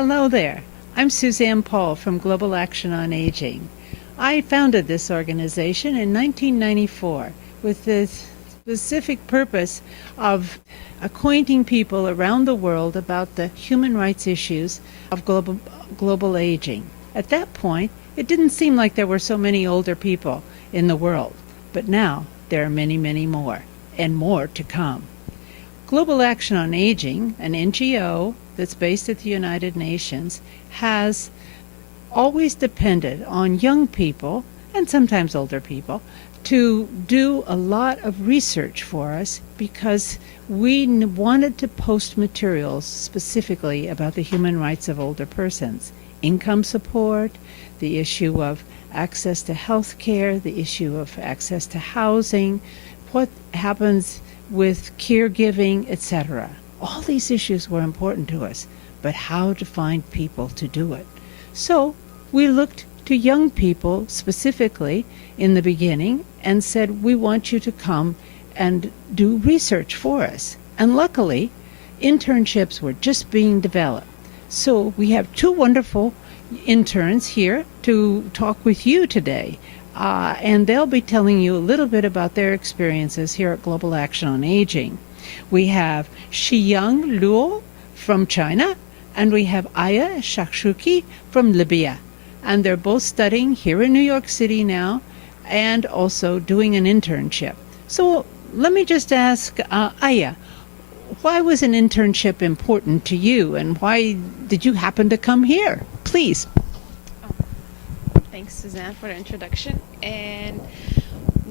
Hello there. I'm Susanne Paul from Global Action on Aging. I founded this organization in 1994 with the specific purpose of acquainting people around the world about the human rights issues of global aging. At that point, it didn't seem like there were so many older people in the world, but now there are many, many more, and more to come. Global Action on Aging, an NGO that's based at the United Nations, has always depended on young people, and sometimes older people, to do a lot of research for us because we wanted to post materials specifically about the human rights of older persons. Income support, the issue of access to health care, the issue of access to housing, what happens with caregiving, etc. All these issues were important to us, but how to find people to do it. So we looked to young people specifically in the beginning and said, we want you to come and do research for us. And luckily, internships were just being developed. So we have two wonderful interns here to talk with you today. And they'll be telling you a little bit about their experiences here at Global Action on Aging. We have Shiyang Luo from China, and we have Elshakshuki from Libya. And they're both studying here in New York City now and also doing an internship. So let me just ask Aya, why was an internship important to you, and why did you happen to come here? Please. Thanks, Suzanne, for the introduction. And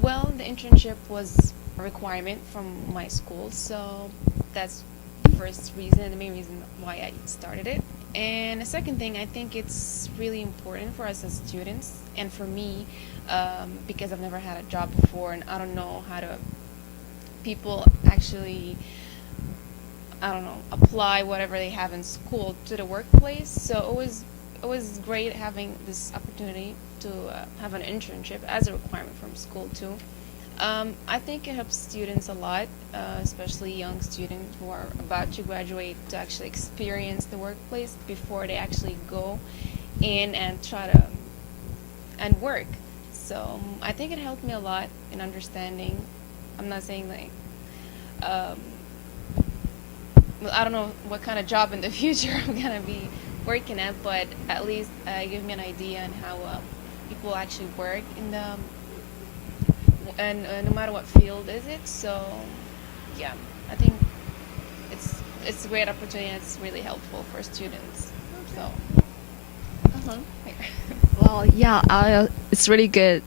well, the internship was a requirement from my school, so that's the first reason, the main reason why I started it. And the second thing, I think it's really important for us as students, and for me, because I've never had a job before, and I don't know how to people actually, I don't know, apply whatever they have in school to the workplace. So it was great having this opportunity to have an internship as a requirement from school too. I think it helps students a lot, especially young students who are about to graduate, to actually experience the workplace before they actually go in and try to and work. So I think it helped me a lot in understanding. I'm not saying like well, I don't know what kind of job in the future I'm gonna be working at, but at least give me an idea on how people actually work in the and no matter what field is it. So yeah, I think it's a great opportunity and it's really helpful for students. So Well, yeah, it's really good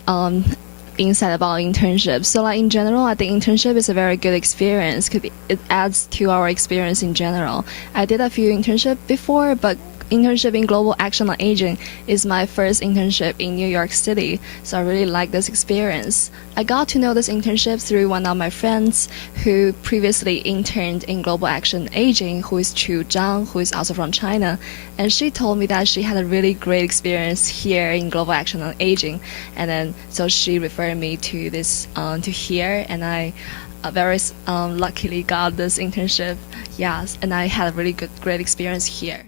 insight about internships. So like in general, I think internship is a very good experience because it adds to our experience in general. I did a few internships before, but internship in Global Action on Aging is my first internship in New York City, so I really like this experience. I got to know this internship through one of my friends who previously interned in Global Action Aging, who is Chu Zhang, who is also from China, and she told me that she had a really great experience here in Global Action on Aging, and then so she referred me to this to here, and I very luckily got this internship. Yes, and I had a really great experience here.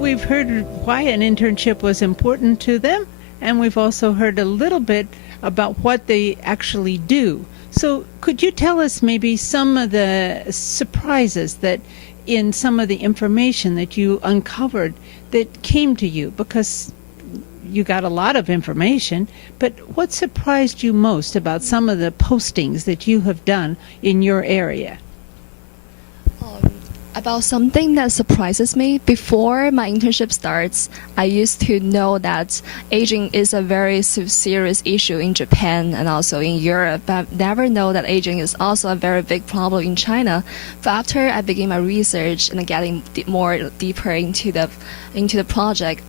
We've heard why an internship was important to them, and we've also heard a little bit about what they actually do. So could you tell us maybe some of the surprises that in some of the information that you uncovered that came to you? Because you got a lot of information, but what surprised you most about some of the postings that you have done in your area? About something that surprises me, before my internship starts, I used to know that aging is a very serious issue in Japan and also in Europe, but I never know that aging is also a very big problem in China. But after I begin my research and getting more deeper into the project,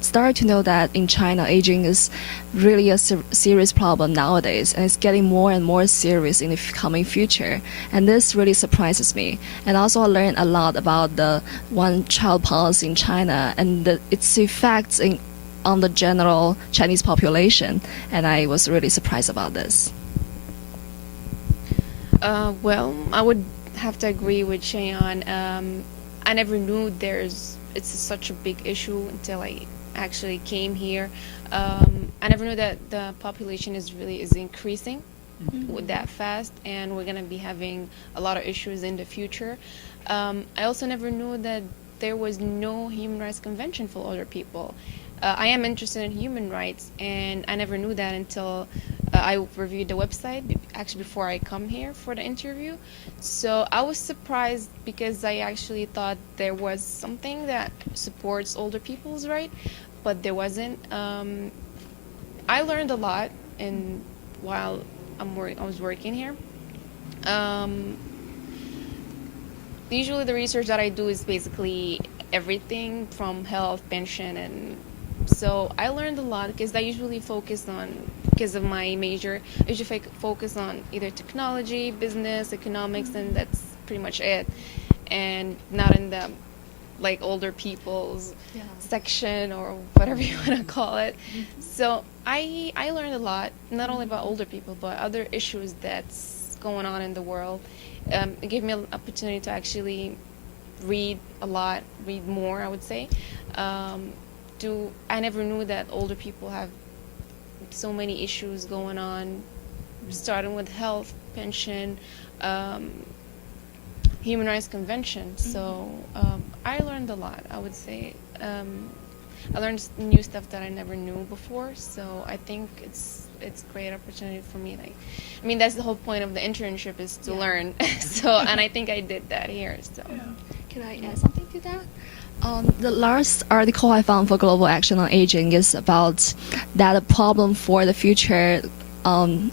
started to know that in China, aging is really a serious problem nowadays, and it's getting more and more serious in the coming future. And this really surprises me. And also, I learned a lot about the one-child policy in China and its effects on the general Chinese population. And I was really surprised about this. Well, I would have to agree with Shiyang. I never knew it's such a big issue until I actually came here. I never knew that the population is increasing with that fast, and we're gonna be having a lot of issues in the future. I also never knew that there was no human rights convention for older people. I am interested in human rights, and I never knew that until I reviewed the website actually before I come here for the interview. So I was surprised because I actually thought there was something that supports older people's right, but there wasn't. I learned a lot while I was working here. Usually the research that I do is basically everything from health, pension, and so I learned a lot because I usually because of my major, I usually focus on either technology, business, economics, and that's pretty much it. And not in the older people's section or whatever you want to call it. So I learned a lot, not only about older people, but other issues that's going on in the world. It gave me an opportunity to actually read more, I would say. I never knew that older people have so many issues going on, starting with health, pension, human rights convention. So I learned a lot, I would say. I learned new stuff that I never knew before. So I think it's a great opportunity for me. That's the whole point of the internship, is to learn. And I think I did that here. So can I add something to that? The last article I found for Global Action on Aging is about that a problem for the future problem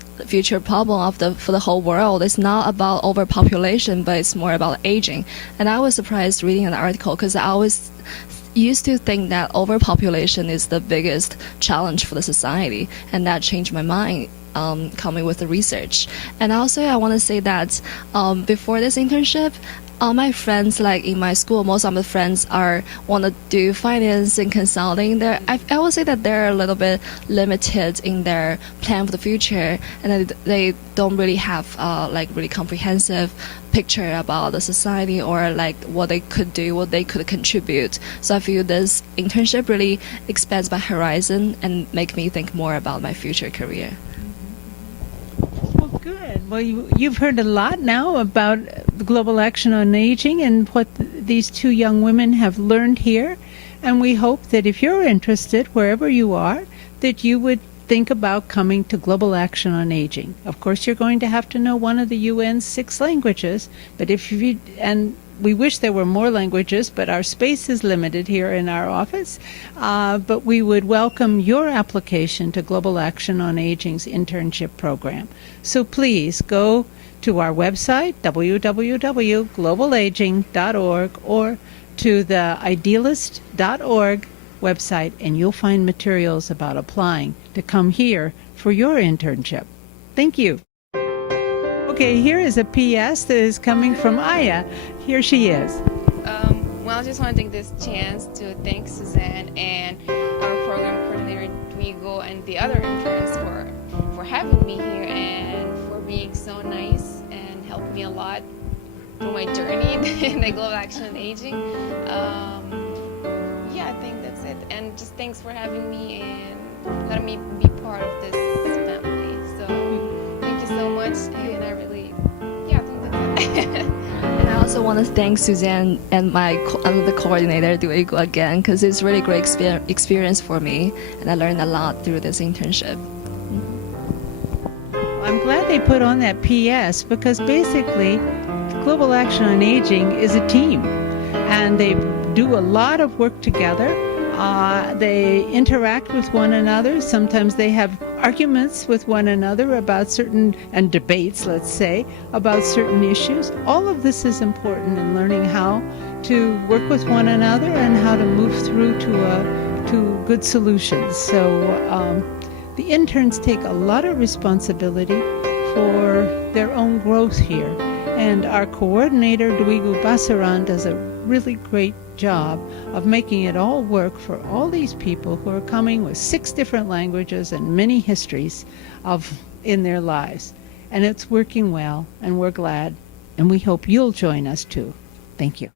for the whole world is not about overpopulation, but it's more about aging. And I was surprised reading an article because I always used to think that overpopulation is the biggest challenge for the society, and that changed my mind. Coming with the research. And also I want to say that before this internship, all my friends, in my school, most of my friends want to do finance and consulting. I would say that they're a little bit limited in their plan for the future, and they don't really have really comprehensive picture about the society or what they could do, what they could contribute. So I feel this internship really expands my horizon and make me think more about my future career. Good. Well, you've heard a lot now about the Global Action on Aging and what these two young women have learned here. And we hope that if you're interested, wherever you are, that you would think about coming to Global Action on Aging. Of course, you're going to have to know one of the UN's 6 languages, but we wish there were more languages, but our space is limited here in our office. But we would welcome your application to Global Action on Aging's internship program. So please go to our website, www.globalaging.org, or to the idealist.org website, and you'll find materials about applying to come here for your internship. Thank you. Okay, here is a PS that is coming from Aya. Here she is. Well, I just want to take this chance to thank Susanne and our program coordinator, Dwigo, and the other interns for having me here and for being so nice and helped me a lot through my journey in the Global Action on Aging. I think that's it. And just thanks for having me and letting me be part of this family. So thank you so much, and I really, I think that's it. And I also want to thank Susanne and the coordinator, Dwigo, again, because it's really great experience for me, and I learned a lot through this internship. I'm glad they put on that PS, because basically Global Action on Aging is a team, and they do a lot of work together. They interact with one another. Sometimes they have arguments with one another about and debates, let's say, about certain issues. All of this is important in learning how to work with one another and how to move through to to good solutions. So the interns take a lot of responsibility for their own growth here. And our coordinator, Duigu Basaran, does a really great job of making it all work for all these people who are coming with 6 different languages and many histories in their lives. And it's working well, and we're glad, and we hope you'll join us too. Thank you.